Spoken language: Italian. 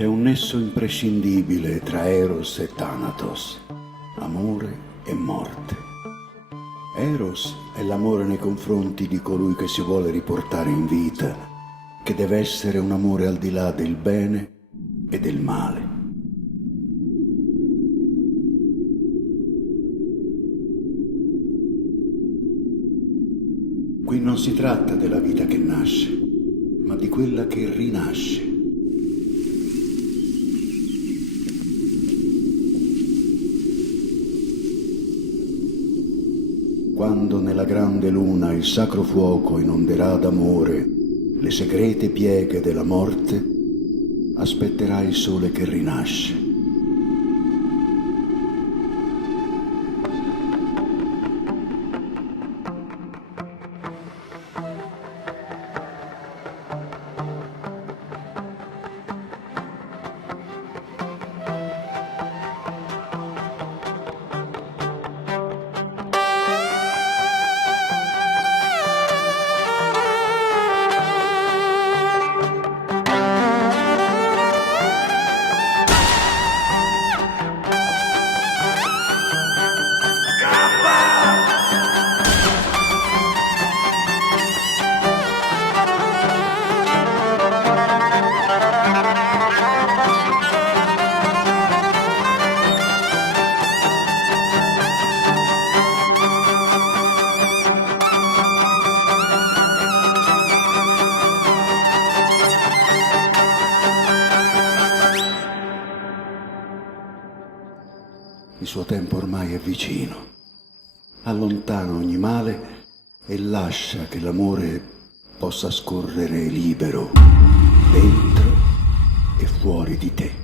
C'è un nesso imprescindibile tra Eros e Thanatos, amore e morte. Eros è l'amore nei confronti di colui che si vuole riportare in vita, che deve essere un amore al di là del bene e del male. Qui non si tratta della vita che nasce, ma di quella che rinasce. Quando nella grande luna il sacro fuoco inonderà d'amore le segrete pieghe della morte, aspetterà il sole che rinasce. Il suo tempo ormai è vicino. Allontana ogni male e lascia che l'amore possa scorrere libero dentro e fuori di te.